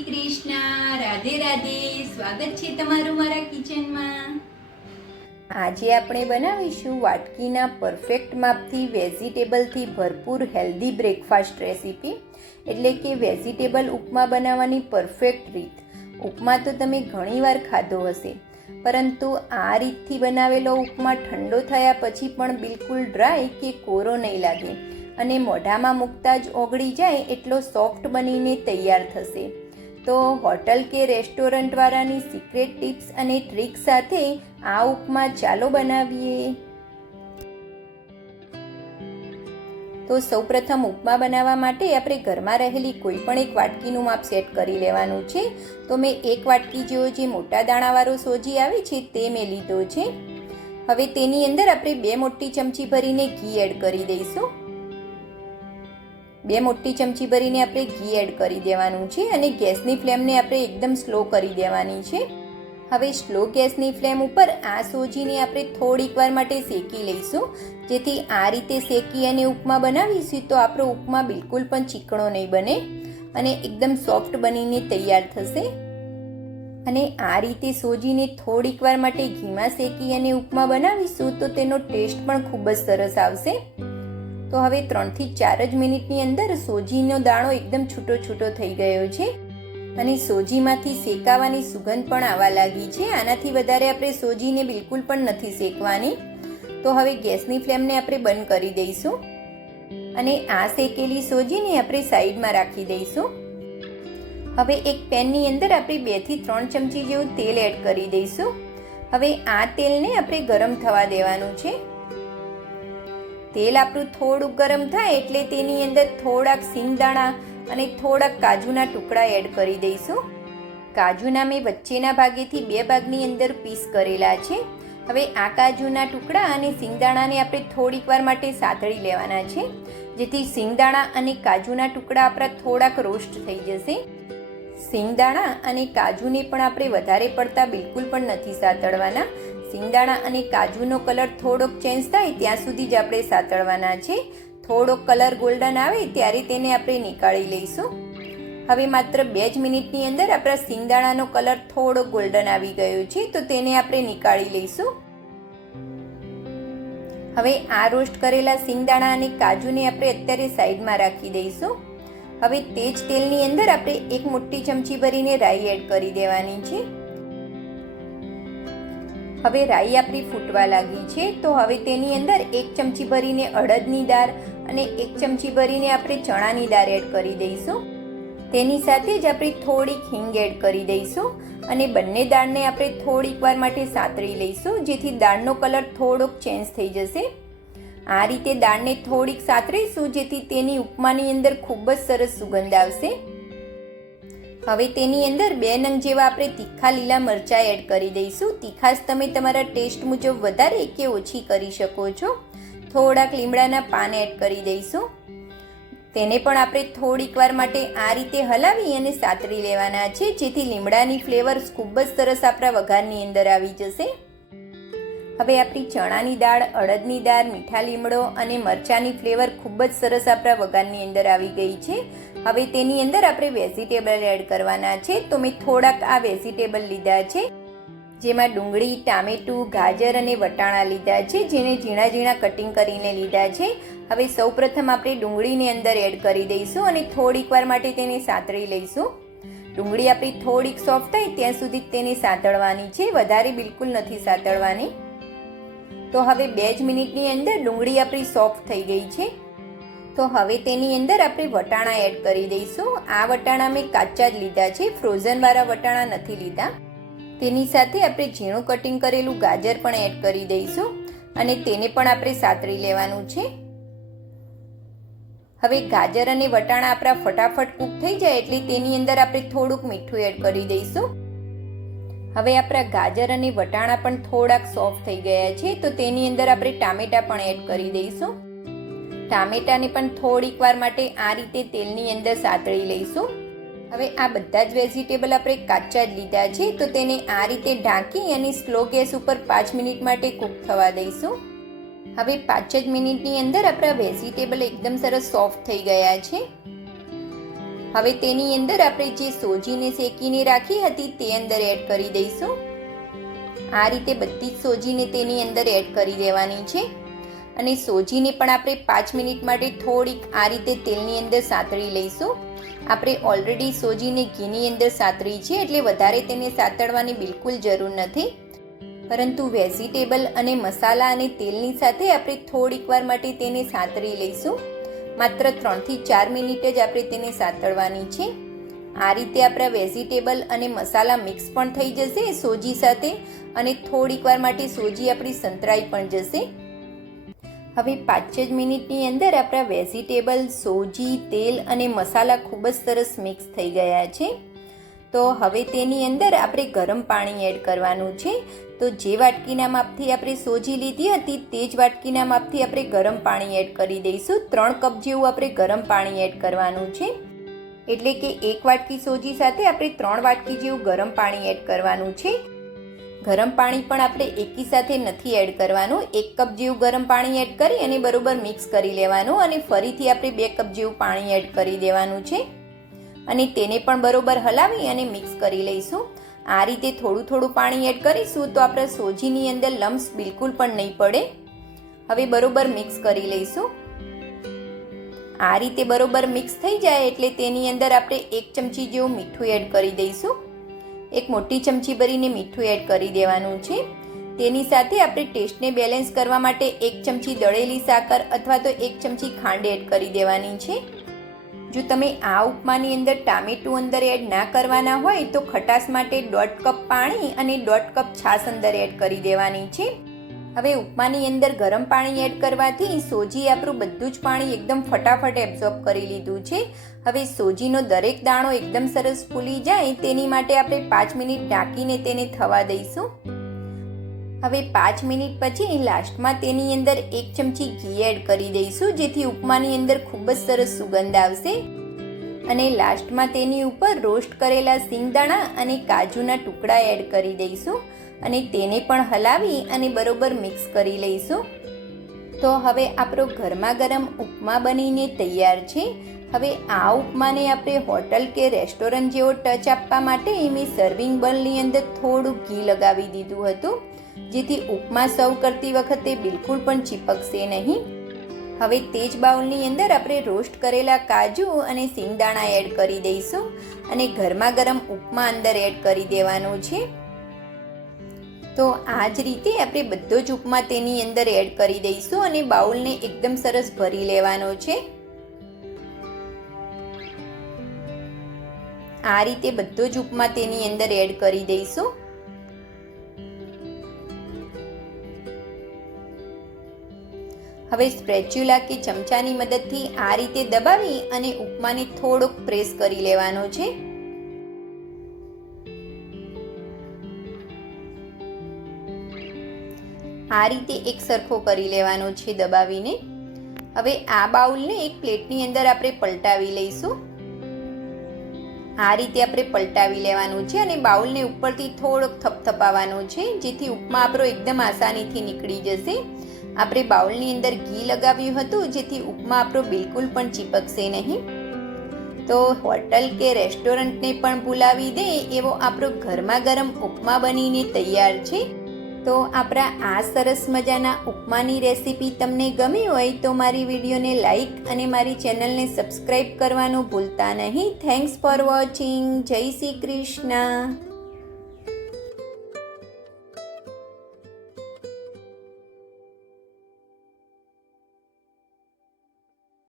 શ્રી કૃષ્ણ, રાધે રાધે. સ્વાગત છે તમારું મારા કિચનમાં. આજે આપણે બનાવીશું વાટકીના પરફેક્ટ માપથી વેજીટેબલથી ભરપૂર હેલ્ધી બ્રેકફાસ્ટ રેસીપી, એટલે કે વેજીટેબલ ઉપમા બનાવવાની પરફેક્ટ રીત. ઉપમા તો તમે ઘણીવાર ખાધો હશે, પરંતુ આ રીતથી બનાવેલો ઉપમા ઠંડો થયા પછી પણ બિલકુલ ડ્રાય કે કોરો નહીં લાગે અને મોઢામાં મૂકતા જ ઓગળી જાય એટલો સોફ્ટ બનીને તૈયાર થશે. તો હોટલ કે રેસ્ટોરન્ટવાળાની સિક્રેટ ટિપ્સ અને ટ્રીક સાથે આ ઉપમા ચાલો બનાવીએ. તો સૌપ્રથમ ઉપમા બનાવવા માટે આપણે ઘરમાં રહેલી કોઈ પણ એક વાટકીનું માપ સેટ કરી લેવાનું છે. તો મેં એક વાટકી જેવો જે મોટા દાણાવાળો સોજી આવે છે તે મેં લીધો છે. હવે તેની અંદર આપણે 2 મોટી ચમચી ભરીને ઘી એડ કરી દઈશું. 2 મોટી ચમચી ભરીને આપણે ઘી એડ કરી દેવાનું છે અને ગેસની ફ્લેમને આપણે એકદમ સ્લો કરી દેવાની છે. હવે સ્લો ગેસની ફ્લેમ ઉપર આ સોજીને આપણે થોડીક વાર માટે શેકી લઈશું, જેથી આ રીતે શેકી અને ઉપમા બનાવીશું તો આપણો ઉપમા બિલકુલ પણ ચીકણો નહીં બને અને એકદમ સોફ્ટ બનીને તૈયાર થશે. અને આ રીતે સોજીને થોડીક વાર માટે ઘીમાં શેકી અને ઉપમા બનાવીશું તો તેનો ટેસ્ટ પણ ખૂબ જ સરસ આવશે. તો હવે 3 થી 4 જ મિનિટની અંદર સોજીનો દાણો એકદમ છૂટો છૂટો થઈ ગયો છે અને સોજીમાંથી શેકાવાની સુગંધ પણ આવવા લાગી છે. આનાથી વધારે આપણે સોજીને બિલકુલ પણ નથી શેકવાની. તો હવે ગેસની ફ્લેમને આપણે બંધ કરી દઈશું અને આ શેકેલી સોજીને આપણે સાઈડમાં રાખી દઈશું. હવે એક પેનની અંદર આપણે 2 થી 3 ચમચી જેવું તેલ એડ કરી દઈશું. હવે આ તેલને આપણે ગરમ થવા દેવાનું છે. તેલ આપણું થોડું ગરમ થાય એટલે તેની અંદર થોડાક સિંગદાણા અને થોડાક કાજુના ટુકડા એડ કરી દઈશું. કાજુના મેં વચ્ચેના ભાગેથી 2 ભાગની અંદર પીસ કરેલા છે. હવે આ કાજુના ટુકડા અને સિંગદાણાને આપણે થોડીક વાર માટે સાતળી લેવાના છે, જેથી સિંગદાણા અને કાજુના ટુકડા આપણા થોડાક રોસ્ટ થઈ જશે. સિંગદાણા અને કાજુને પણ આપણે વધારે પડતા બિલકુલ પણ નથી સાતળવાના. સિંગદાણા અને કાજુનો કલર થોડોક ચેન્જ થાય ત્યાં સુધી જ આપણે સાતળવાના છે. થોડોક કલર ગોલ્ડન આવે ત્યારે તેને આપણે નીકાળી લઈશું. હવે માત્ર 2 જ મિનિટની અંદર આપણા સિંગદાણાનો કલર થોડો ગોલ્ડન આવી ગયો છે, તો તેને આપણે નીકાળી લઈશું. હવે આ રોસ્ટ કરેલા સિંગદાણા અને કાજુને આપણે અત્યારે સાઈડમાં રાખી દઈશું. હવે તે જ તેલની અંદર આપણે 1 મોટી ચમચી ભરીને રાઈ એડ કરી દેવાની છે. હવે રાઈ આપણી ફૂટવા લાગી છે, તો હવે તેની અંદર 1 ચમચી ભરીને અડદની દાળ અને 1 ચમચી ભરીને આપણે ચણાની દાળ એડ કરી દઈશું. તેની સાથે જ આપણે થોડીક હિંગ એડ કરી દઈશું અને બંને દાળને આપણે થોડીક વાર માટે સાતળી લઈશું, જેથી દાળનો કલર થોડોક ચેન્જ થઈ જશે. આ રીતે દાળને થોડીક સાતળીશું, જેથી તેની ઉપમાની અંદર ખૂબ જ સરસ સુગંધ આવશે. હવે તેની અંદર 2 નંગ જેવા આપણે તીખા લીલા મરચાં એડ કરી દઈશું. તીખાશ તમે તમારા ટેસ્ટ મુજબ વધારે કે ઓછી કરી શકો છો. થોડાક લીમડાના પાન એડ કરી દઈશું. તેને પણ આપણે થોડીક વાર માટે આ રીતે હલાવી અને સાતળી લેવાના છે, જેથી લીમડાની ફ્લેવર ખૂબ જ સરસ આપણા વઘારની અંદર આવી જશે. હવે આપણી ચણાની દાળ, અડદની દાળ, મીઠા લીમડો અને મરચાંની ફ્લેવર ખૂબ જ સરસ આપણા વઘારની અંદર આવી ગઈ છે. હવે તેની અંદર આપણે વેજીટેબલ એડ કરવાના છે. તો મેં થોડાક આ વેજીટેબલ લીધા છે, જેમાં ડુંગળી, ટામેટું, ગાજર અને વટાણા લીધા છે, જેને ઝીણા ઝીણા કટિંગ કરીને લીધા છે. હવે સૌપ્રથમ આપણે ડુંગળીને અંદર એડ કરી દઈશું અને થોડીક વાર માટે તેને સાતળી લઈશું. ડુંગળી આપણી થોડીક સોફ્ટ થાય ત્યાં સુધી તેને સાતળવાની છે, વધારે બિલકુલ નથી સાતળવાની. તો હવે 2 જ મિનિટની અંદર ડુંગળી આપણી સોફ્ટ થઈ ગઈ છે. તો હવે તેની અંદર આપણે વટાણા એડ કરી દઈશું. આ વટાણા મેં કાચા જ લીધા છે, ફ્રોઝનવાળા વટાણા નથી લીધા. તેની સાથે આપણે ઝીણું કટિંગ કરેલું ગાજર પણ એડ કરી દઈશું અને તેને પણ આપણે સાતળી લેવાનું છે. હવે ગાજર અને વટાણા આપણા ફટાફટ કૂક થઈ જાય એટલે તેની અંદર આપણે થોડુંક મીઠું એડ કરી દઈશું. હવે આપણા ગાજર અને વટાણા પણ થોડાક સોફ્ટ થઈ ગયા છે, તો તેની અંદર આપણે ટામેટાં પણ એડ કરી દઈશું. ટામેટાને પણ થોડીક વાર માટે આ રીતે તેલની અંદર સાતળી લઈશું. હવે આ બધા જ વેજીટેબલ આપણે કાચા જ લીધા છે, તો તેને આ રીતે ઢાંકી અને સ્લો ગેસ ઉપર 5 મિનિટ માટે કૂક થવા દઈશું. હવે 5 જ મિનિટની અંદર આપણા વેજીટેબલ એકદમ સરસ સોફ્ટ થઈ ગયા છે. હવે તેની અંદર આપણે જે સોજીને શેકીને રાખી હતી તે અંદર એડ કરી દઈશું. આ રીતે બધી જ સોજીને તેની અંદર એડ કરી દેવાની છે અને સોજીને પણ આપણે 5 મિનિટ માટે થોડીક આ રીતે તેલની અંદર સાતળી લઈશું. આપણે ઓલરેડી સોજીને ઘીની અંદર સાતળી છે એટલે વધારે તેને સાતળવાની બિલકુલ જરૂર નથી, પરંતુ વેજીટેબલ અને મસાલા અને તેલની સાથે આપણે થોડીક વાર માટે તેને સાતળી લઈશું. માત્ર 3 થી 4 મિનિટ જ આપણે તેને સાતળવાની છે. આ રીતે આપણા વેજીટેબલ અને મસાલા મિક્સ પણ થઈ જશે સોજી સાથે અને થોડીક વાર માટે સોજી આપણી સંતરાઈ પણ જશે. હવે 5 જ મિનિટની અંદર આપણા વેજીટેબલ, સોજી, તેલ અને મસાલા ખૂબ જ સરસ મિક્સ થઈ ગયા છે. તો હવે તેની અંદર આપણે ગરમ પાણી એડ કરવાનું છે. તો જે વાટકીના માપથી આપણે સોજી લીધી હતી તે જ વાટકીના માપથી આપણે ગરમ પાણી એડ કરી દઈશું. 3 કપ જેવું આપણે ગરમ પાણી એડ કરવાનું છે. એટલે કે 1 વાટકી સોજી સાથે આપણે 3 વાટકી જેવું ગરમ પાણી એડ કરવાનું છે. ગરમ પાણી પણ આપણે એકી સાથે નથી એડ કરવાનું. 1 કપ જેવું ગરમ પાણી એડ કરી અને બરોબર મિક્સ કરી લેવાનું અને ફરીથી આપણે 2 કપ જેવું પાણી એડ કરી દેવાનું છે અને તેને પણ બરોબર હલાવી અને મિક્સ કરી લઈશું. આ રીતે થોડું થોડું પાણી એડ કરીશું તો આપણા સોજીની અંદર લમ્સ બિલકુલ પણ નહીં પડે. હવે બરોબર મિક્સ કરી લઈશું. આ રીતે બરોબર મિક્સ થઈ જાય એટલે તેની અંદર આપણે 1 ચમચી જેવું મીઠું એડ કરી દઈશું. 1 મોટી ચમચી ભરીને મીઠું એડ કરી દેવાનું છે. તેની સાથે આપણે ટેસ્ટને બેલેન્સ કરવા માટે 1 ચમચી દળેલી સાકર અથવા તો 1 ચમચી ખાંડ એડ કરી દેવાની છે. જો તમે આ ઉપમાની અંદર ટામેટું અંદર એડ ના કરવાના હોય તો ખટાશ માટે 1/2 કપ પાણી અને 1/2 કપ છાશ અંદર એડ કરી દેવાની છે. હવે ઉપમાની અંદર ગરમ પાણી એડ કરવાથી સોજી આપણું બધું જ પાણી એકદમ ફટાફટ એબ્ઝોર્બ કરી લીધું છે. હવે સોજીનો દરેક દાણો એકદમ સરસ ફૂલી જાય તેની માટે આપણે 5 મિનિટ ઢાંકીને તેને થવા દઈશું. હવે 5 મિનિટ પછી લાસ્ટમાં તેની અંદર 1 ચમચી ઘી એડ કરી દઈશું, જેથી ઉપમાની અંદર ખૂબ જ સરસ સુગંધ આવશે. અને લાસ્ટમાં તેની ઉપર રોસ્ટ કરેલા સિંગદાણા અને કાજુના ટુકડા એડ કરી દઈશું અને તેને પણ હલાવી અને બરોબર મિક્સ કરી લઈશું. તો હવે આપણો ગરમા ગરમ ઉપમા બનીને તૈયાર છે. હવે આ ઉપમાને આપણે હોટલ કે રેસ્ટોરન્ટ જેવો ટચ આપવા માટે મેં સર્વિંગ બોલની અંદર થોડું ઘી લગાવી દીધું હતું, જેથી ઉપમા સર્વ કરતી વખતે બિલકુલ પણ ચીપકશે નહીં. હવે તે જ બાઉલની અંદર આપણે રોસ્ટ કરેલા કાજુ અને સિંગદાણા એડ કરી દઈશું અને ગરમા ગરમ ઉપમા અંદર એડ કરી દેવાનું છે. તો આ જ રીતે આપણે બધો જ ઉપમા તેની અંદર એડ કરી દઈશું અને બાઉલને એકદમ સરસ ભરી લેવાનો છે. આ રીતે બધો જ ઉપમા તેની અંદર એડ કરી દઈશું. હવે સ્પેચ્યુલા કે ચમચાની મદદથી આ રીતે દબાવી અને ઉપમાને થોડોક પ્રેસ કરી લેવાનો છે. આ રીતે એક સરખો કરી લેવાનો છે દબાવીને. હવે આ બાઉલને એક પ્લેટની અંદર આપણે પલટાવી લઈશું. આ રીતે આપણે પલટાવી લેવાનું છે અને બાઉલને ઉપરથી થોડોક થપથપાવવાનો છે, જેથી ઉપમા આપણો એકદમ આસાનીથી નીકળી જશે. આપણે બાઉલની અંદર ઘી લગાવ્યું હતું, જેથી ઉપમા આપણો બિલકુલ પણ ચીપકશે નહીં. તો હોટલ કે રેસ્ટોરન્ટને પણ ભૂલાવી દે એવો આપણો ગરમા ગરમ ઉપમા બનીને તૈયાર છે. તો આપણા આ સરસ મજાના ઉપમાની રેસીપી તમને ગમી હોય તો મારી વિડીયોને લાઈક અને મારી ચેનલને સબસ્ક્રાઈબ કરવાનું ભૂલતા નહીં. Thanks for watching. જય શ્રી કૃષ્ણ.